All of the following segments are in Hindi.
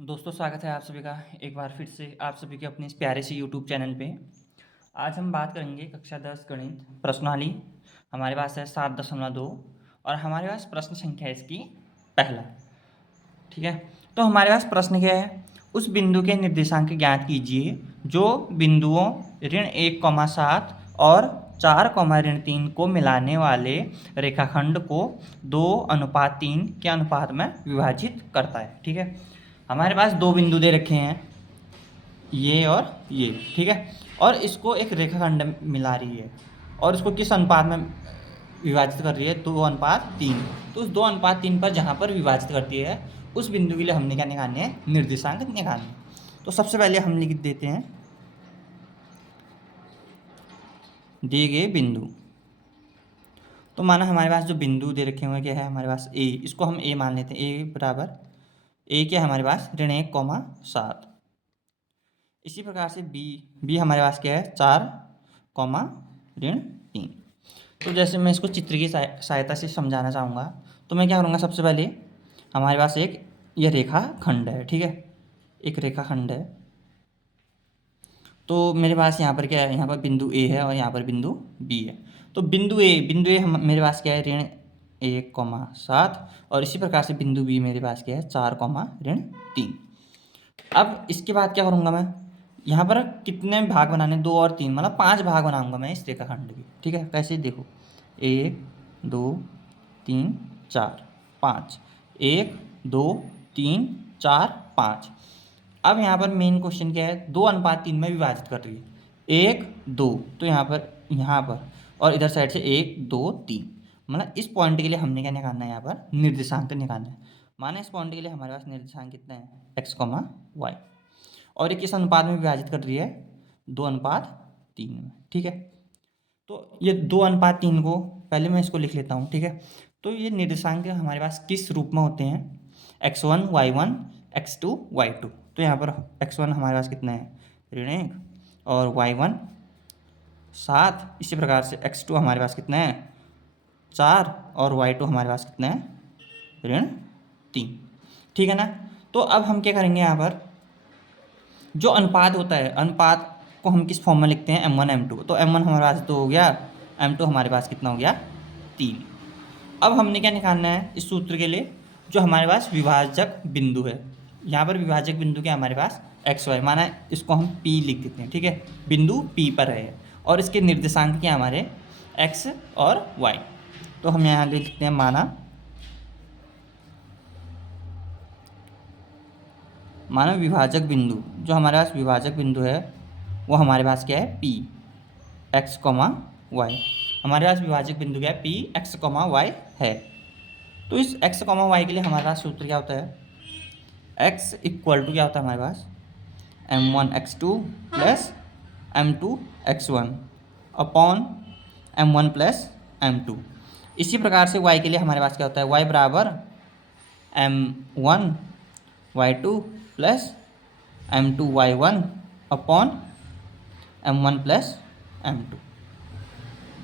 दोस्तों स्वागत है आप सभी का एक बार फिर से आप सभी के अपने इस प्यारे से यूट्यूब चैनल पे। आज हम बात करेंगे कक्षा 10 गणित प्रश्नावली। हमारे पास है 7.2 और हमारे पास प्रश्न संख्या है इसकी पहला। ठीक है, तो हमारे पास प्रश्न क्या है, उस बिंदु के निर्देशांक ज्ञात कीजिए जो बिंदुओं ऋण 1,7 और 4,3 को मिलाने वाले रेखाखंड को 2:3 के अनुपात में विभाजित करता है। ठीक है, हमारे पास दो बिंदु दे रखे हैं, ये और ये। ठीक है, और इसको एक रेखाखंड मिला रही है और इसको किस अनुपात में विभाजित कर रही है, 2:3। तो उस 2:3 पर जहाँ पर विभाजित करती है उस बिंदु के लिए हमने क्या निकालने हैं, निर्देशांक निकालने। तो सबसे पहले हम लिख देते हैं दिए गए बिंदु। तो माना हमारे पास जो बिंदु दे रखे हुए क्या है, हमारे पास ए, इसको हम ए मान लेते हैं। ए बराबर ए क्या है हमारे पास, ऋण 1,7। इसी प्रकार से बी हमारे पास क्या है, 4,3। तो जैसे मैं इसको चित्र की सहायता से समझाना चाहूँगा, तो मैं क्या करूँगा, सबसे पहले हमारे पास एक ये रेखा खंड है। ठीक है, एक रेखा खंड है। तो मेरे पास यहाँ पर क्या है, यहाँ पर बिंदु ए है और यहाँ पर बिंदु बी है। तो बिंदु ए मेरे पास क्या है, ऋण 1,7। और इसी प्रकार से बिंदु बी मेरे पास क्या है, 4,3। अब इसके बाद क्या करूँगा मैं, यहाँ पर कितने भाग बनाने, 2 और 3, मतलब 5 भाग बनाऊंगा मैं इस रेखाखंड के। ठीक है, कैसे देखो, 1 2 3 4 5, 1 2 3 4 5। अब यहाँ पर मेन क्वेश्चन क्या है, 2:3 में विभाजित कर रही है, 1 2। तो यहाँ पर और इधर साइड से 1 2 3, मतलब इस पॉइंट के लिए हमने क्या निकालना है, यहाँ पर निर्देशांक निकालना है। माना इस पॉइंट के लिए हमारे पास निर्देशांक कितने हैं, x, y। और ये किस अनुपात में विभाजित कर रही है, 2:3 में। ठीक है, तो ये 2:3 को पहले मैं इसको लिख लेता हूँ। ठीक है, तो ये निर्देशांक हमारे पास किस रूप में होते हैं, x1 y1 x2 y2। तो यहाँ पर x1 हमारे पास कितना है, ऋण 1 और y1 7। इसी प्रकार से x2 हमारे पास कितना है, 4 और y2 हमारे पास कितना है, ऋण 3। ठीक है ना। तो अब हम क्या करेंगे, यहाँ पर जो अनुपात होता है, अनुपात को हम किस फॉर्म में लिखते हैं, m1 m2। तो m1 हमारे पास 2 हो गया, m2 हमारे पास कितना हो गया, 3। अब हमने क्या निकालना है इस सूत्र के लिए, जो हमारे पास विभाजक बिंदु है। यहाँ पर विभाजक बिंदु क्या हमारे पास, xy, माना इसको हम p लिख देते हैं। ठीक है, बिंदु p पर है और इसके निर्देशांक क्या हमारे x और y। तो हम यहाँ लिख देते हैं, माना विभाजक बिंदु, जो हमारे पास विभाजक बिंदु है वो हमारे पास क्या है, p x, y। हमारे पास विभाजक बिंदु क्या है, p x, y है। तो इस x, y के लिए हमारे पास सूत्र क्या होता है, x इक्वल टू क्या होता है हमारे पास, m1 x2 plus m2 x1 upon m1 plus m2। इसी प्रकार से y के लिए हमारे पास क्या होता है, y बराबर m1 y2 plus m2 y1 upon m1 plus m2।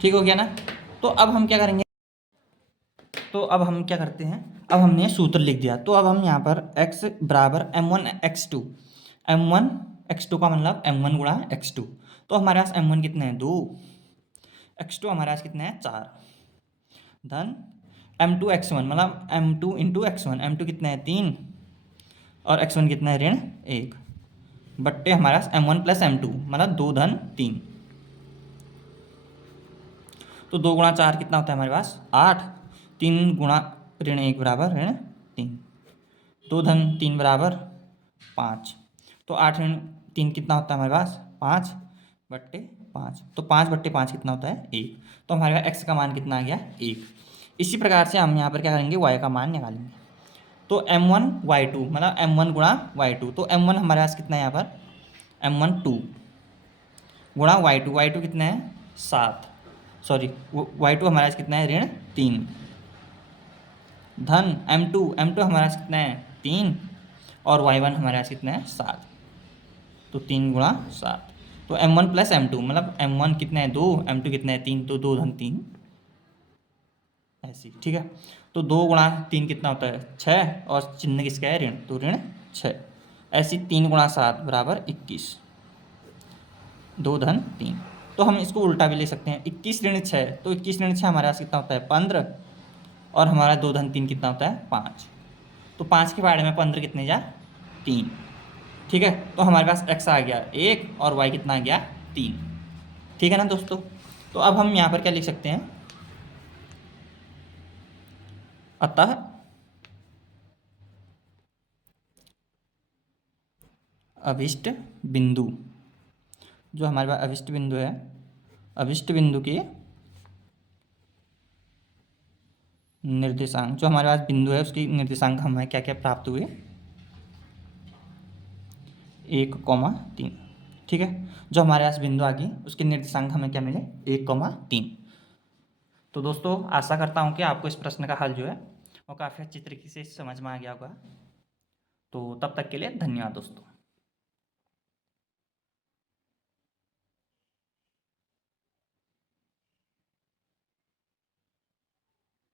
ठीक हो गया ना। तो अब हम क्या करेंगे, तो अब हम क्या करते हैं, अब हमने सूत्र लिख दिया। तो अब हम यहाँ पर x बराबर m1 x2, m1 x2 का मतलब m1 गुणा x2। तो हमारे पास m1 कितने हैं, 2, x2 हमारे पास कितने हैं, 4, धन m2 x1 मतलब m2 इंटू x1, m2 कितना है, 3, और x1 कितना है, ऋण 1, बट्टे हमारे पास m1 प्लस m2 मतलब 2 धन 3। तो 2 गुणा 4 कितना होता है हमारे पास, 8। 3 गुणा ऋण 1 बराबर ऋण 3, 2 धन 3 बराबर 5। तो 8 ऋण 3 कितना होता है हमारे पास, 5 बट्टे 5। तो 5/5 कितना होता है, 1। तो हमारे पास x का मान कितना आ गया, 1। इसी प्रकार से हम यहाँ पर क्या करेंगे, y का मान निकालेंगे। तो m1 y2 मतलब m1 गुणा y2। तो m1 हमारे पास कितना है यहाँ पर, m1 2 गुणा y2 कितना है, 7, सॉरी y2 हमारे पास कितना है, ऋण 3, धन m2 हमारे पास कितना है, 3, और y1 हमारे पास कितना है, 7। तो 3 गुणा 7। तो m1 प्लस m2 मतलब m1 कितना है, 2, m2 कितना है, 3, तो 2 धन 3 ऐसी। ठीक है, तो 2 गुणा 3 कितना होता है, 6, और चिन्ह किसका है, ऋण, तो ऋण 6। ऐसी 3 × 7 बराबर 21, 2 धन 3। तो हम इसको उल्टा भी ले सकते हैं, 21 ऋण 6, तो 21 ऋण 6 हमारे पास कितना होता है 15, और हमारा 2 धन 3 कितना होता है 5। तो 5 के बारे में 15 कितने जा 3। ठीक है, तो हमारे पास x आ गया 1 और y कितना आ गया 3। ठीक है ना दोस्तों। तो अब हम यहाँ पर क्या लिख सकते हैं, अतः अभिष्ट बिंदु, जो हमारे पास अभिष्ट बिंदु है, अभिष्ट बिंदु के निर्देशांक, जो हमारे पास बिंदु है उसकी निर्देशांक हमें क्या क्या प्राप्त हुए, 1,3। ठीक है, जो हमारे पास बिंदु आ गई उसके निर्देशांक हमें क्या मिले 1,3। तो दोस्तों आशा करता हूँ कि आपको इस प्रश्न का हल जो है वो काफ़ी अच्छी तरीके से समझ में आ गया होगा। तो तब तक के लिए धन्यवाद दोस्तों।